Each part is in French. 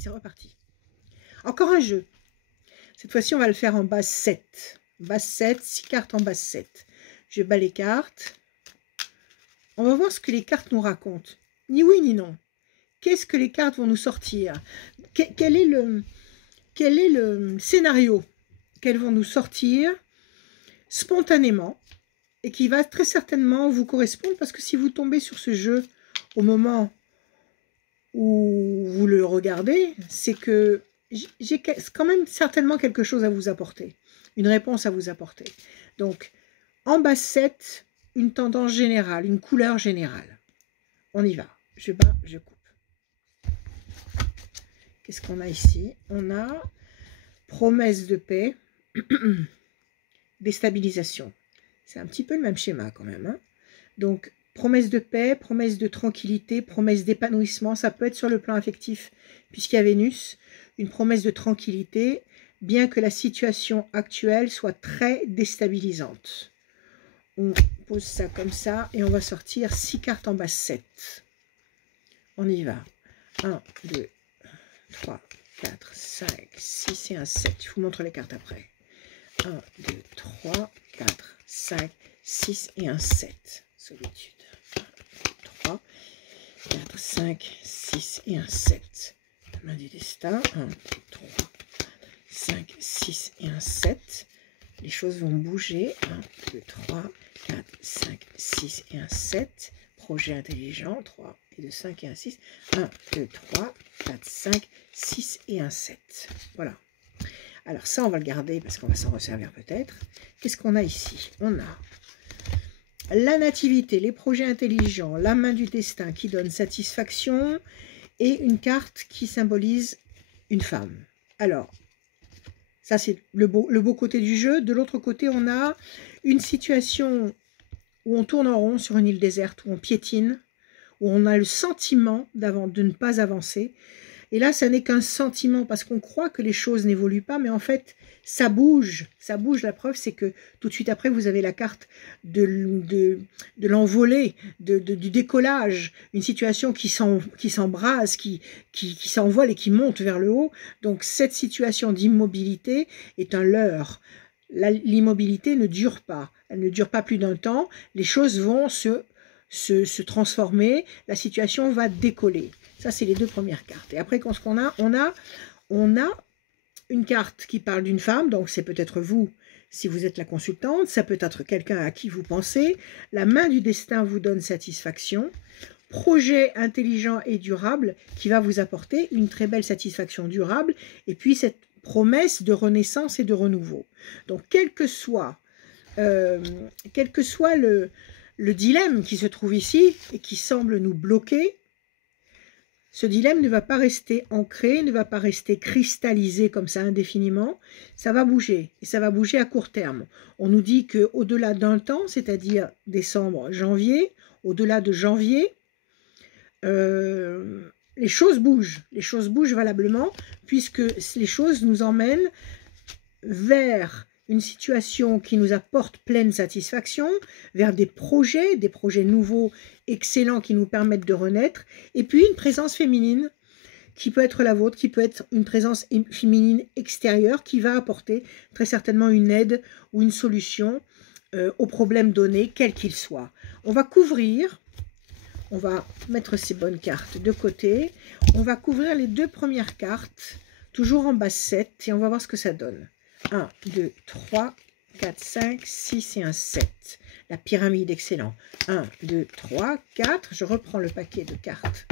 c'est reparti. Encore un jeu. Cette fois-ci, on va le faire en base 7. Base 7, 6 cartes en base 7. Je bats les cartes. On va voir ce que les cartes nous racontent. Ni oui, ni non. Qu'est-ce que les cartes vont nous sortir? Quel est le scénario qu'elles vont nous sortir spontanément et qui va très certainement vous correspondre, parce que si vous tombez sur ce jeu au moment où vous le regardez, c'est que j'ai quand même certainement quelque chose à vous apporter, une réponse à vous apporter. Donc, en base 7, une tendance générale, une couleur générale. On y va. Je bats, je coupe. Qu'est-ce qu'on a ici? On a promesse de paix, déstabilisation. C'est un petit peu le même schéma quand même, hein. Donc, promesse de paix, promesse de tranquillité, promesse d'épanouissement. Ça peut être sur le plan affectif, puisqu'il y a Vénus. Une promesse de tranquillité, bien que la situation actuelle soit très déstabilisante. On pose ça comme ça et on va sortir 6 cartes en base 7. On y va. 1, 2, 3, 4, 5, 6 et un 7. Je vous montre les cartes après. 1, 2, 3, 4, 5, 6 et un 7. Solitude. 1, 2, 3, 4, 5, 6 et un 7. La main du destin. 1, 2, 3, 5, 6 et un 7. Les choses vont bouger. 1, 2, 3, 4, 5, 6 et un 7. Projet intelligent. 3 et 2, 5 et un 6. 1, 2, 3, 4, 5, 6 et un 7. Voilà. Alors ça, on va le garder parce qu'on va s'en resservir peut-être. Qu'est-ce qu'on a ici? On a la nativité, les projets intelligents, la main du destin qui donne satisfaction et une carte qui symbolise une femme. Alors, ça c'est le beau côté du jeu. De l'autre côté, on a une situation où on tourne en rond sur une île déserte, où on piétine, où on a le sentiment de ne pas avancer. Et là, ça n'est qu'un sentiment, parce qu'on croit que les choses n'évoluent pas, mais en fait, ça bouge. Ça bouge. La preuve, c'est que tout de suite après, vous avez la carte de l'envolée, du décollage, une situation qui s'embrase, qui s'envole et qui monte vers le haut. Donc, cette situation d'immobilité est un leurre. L'immobilité ne dure pas. Elle ne dure pas plus d'un temps. Les choses vont se transformer. La situation va décoller. Ça, c'est les deux premières cartes. Et après, qu'est-ce qu'on a? On a une carte qui parle d'une femme, donc c'est peut-être vous, si vous êtes la consultante, ça peut être quelqu'un à qui vous pensez. La main du destin vous donne satisfaction. Projet intelligent et durable qui va vous apporter une très belle satisfaction durable. Et puis, cette promesse de renaissance et de renouveau. Donc, quel que soit le dilemme qui se trouve ici et qui semble nous bloquer, ce dilemme ne va pas rester ancré, ne va pas rester cristallisé comme ça indéfiniment. Ça va bouger, et ça va bouger à court terme. On nous dit qu'au-delà d'un temps, c'est-à-dire décembre, janvier, au-delà de janvier, les choses bougent. Les choses bougent valablement, puisque les choses nous emmènent vers une situation qui nous apporte pleine satisfaction, vers des projets nouveaux, excellents, qui nous permettent de renaître, et puis une présence féminine qui peut être la vôtre, qui peut être une présence féminine extérieure, qui va apporter très certainement une aide ou une solution au problème donné, quel qu'il soit. On va couvrir, on va mettre ces bonnes cartes de côté, on va couvrir les deux premières cartes, toujours en base 7, et on va voir ce que ça donne. 1, 2, 3, 4, 5, 6 et un 7. La pyramide, excellent. 1, 2, 3, 4. Je reprends le paquet de cartes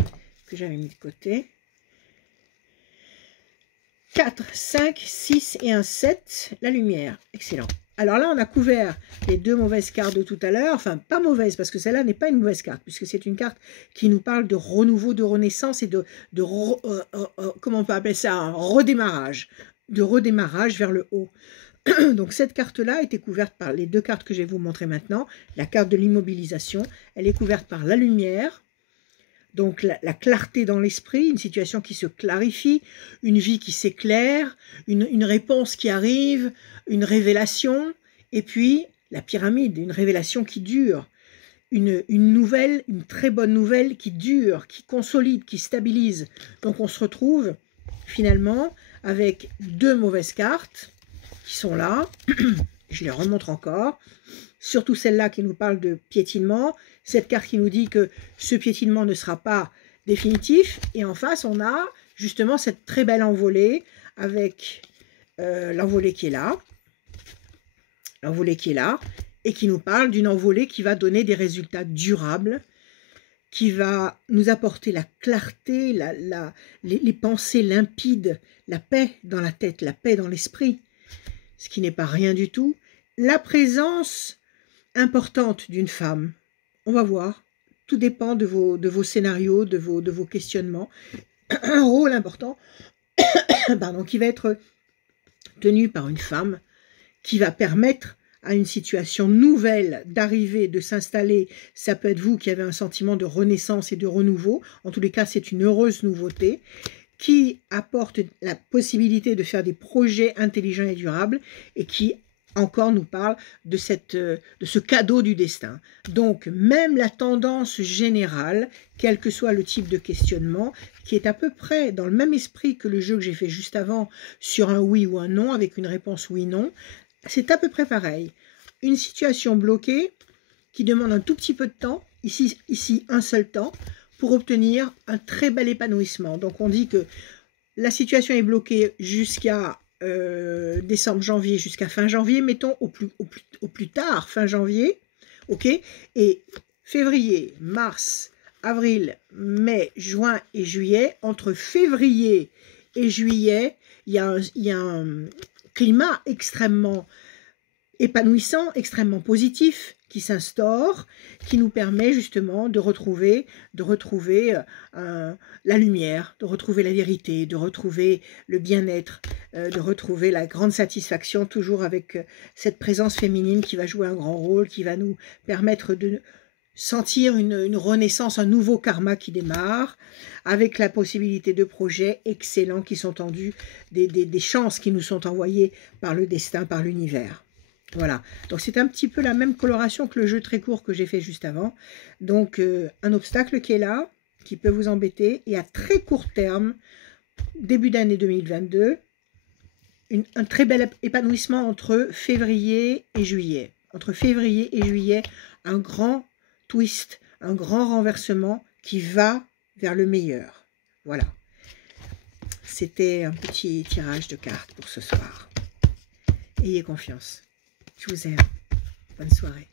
que j'avais mis de côté. 4, 5, 6 et un 7. La lumière, excellent. Alors là, on a couvert les deux mauvaises cartes de tout à l'heure. Enfin, pas mauvaise, parce que celle-là n'est pas une mauvaise carte, puisque c'est une carte qui nous parle de renouveau, de renaissance et comment on peut appeler ça, un redémarrage. De redémarrage vers le haut. Donc cette carte-là a été couverte par les deux cartes que je vais vous montrer maintenant. La carte de l'immobilisation, elle est couverte par la lumière, donc la clarté dans l'esprit, une situation qui se clarifie, une vie qui s'éclaire, une réponse qui arrive, une révélation, et puis la pyramide, une révélation qui dure, une nouvelle, une très bonne nouvelle qui dure, qui consolide, qui stabilise. Donc on se retrouve finalement, avec deux mauvaises cartes qui sont là. Je les remontre encore. Surtout celle-là qui nous parle de piétinement. Cette carte qui nous dit que ce piétinement ne sera pas définitif. Et en face, on a justement cette très belle envolée avec l'envolée qui est là. L'envolée qui est là. Et qui nous parle d'une envolée qui va donner des résultats durables, qui va nous apporter la clarté, les pensées limpides, la paix dans la tête, la paix dans l'esprit, ce qui n'est pas rien du tout. La présence importante d'une femme, on va voir, tout dépend de vos scénarios, de vos questionnements. Un rôle important pardon, qui va être tenu par une femme, qui va permettre à une situation nouvelle d'arriver, de s'installer. Ça peut être vous qui avez un sentiment de renaissance et de renouveau. En tous les cas, c'est une heureuse nouveauté qui apporte la possibilité de faire des projets intelligents et durables et qui encore nous parle de ce cadeau du destin. Donc, même la tendance générale, quel que soit le type de questionnement, qui est à peu près dans le même esprit que le jeu que j'ai fait juste avant sur un oui ou un non, avec une réponse oui-non, c'est à peu près pareil. Une situation bloquée qui demande un tout petit peu de temps, ici un seul temps, pour obtenir un très bel épanouissement. Donc on dit que la situation est bloquée jusqu'à décembre, janvier, jusqu'à fin janvier, mettons au plus tard, fin janvier, ok. Et février, mars, avril, mai, juin et juillet, entre février et juillet, il y a un climat extrêmement épanouissant, extrêmement positif qui s'instaure, qui nous permet justement de retrouver la lumière, de retrouver la vérité, de retrouver le bien-être, de retrouver la grande satisfaction, toujours avec cette présence féminine qui va jouer un grand rôle, qui va nous permettre de sentir une renaissance, un nouveau karma qui démarre, avec la possibilité de projets excellents qui sont tendus, des chances qui nous sont envoyées par le destin, par l'univers. Voilà, donc c'est un petit peu la même coloration que le jeu très court que j'ai fait juste avant. Donc un obstacle qui est là, qui peut vous embêter, et à très court terme, début d'année 2022, un très bel épanouissement entre février et juillet. Entre février et juillet, un grand twist, un grand renversement qui va vers le meilleur. Voilà, c'était un petit tirage de cartes pour ce soir. Ayez confiance. Je vous aime. Bonne soirée.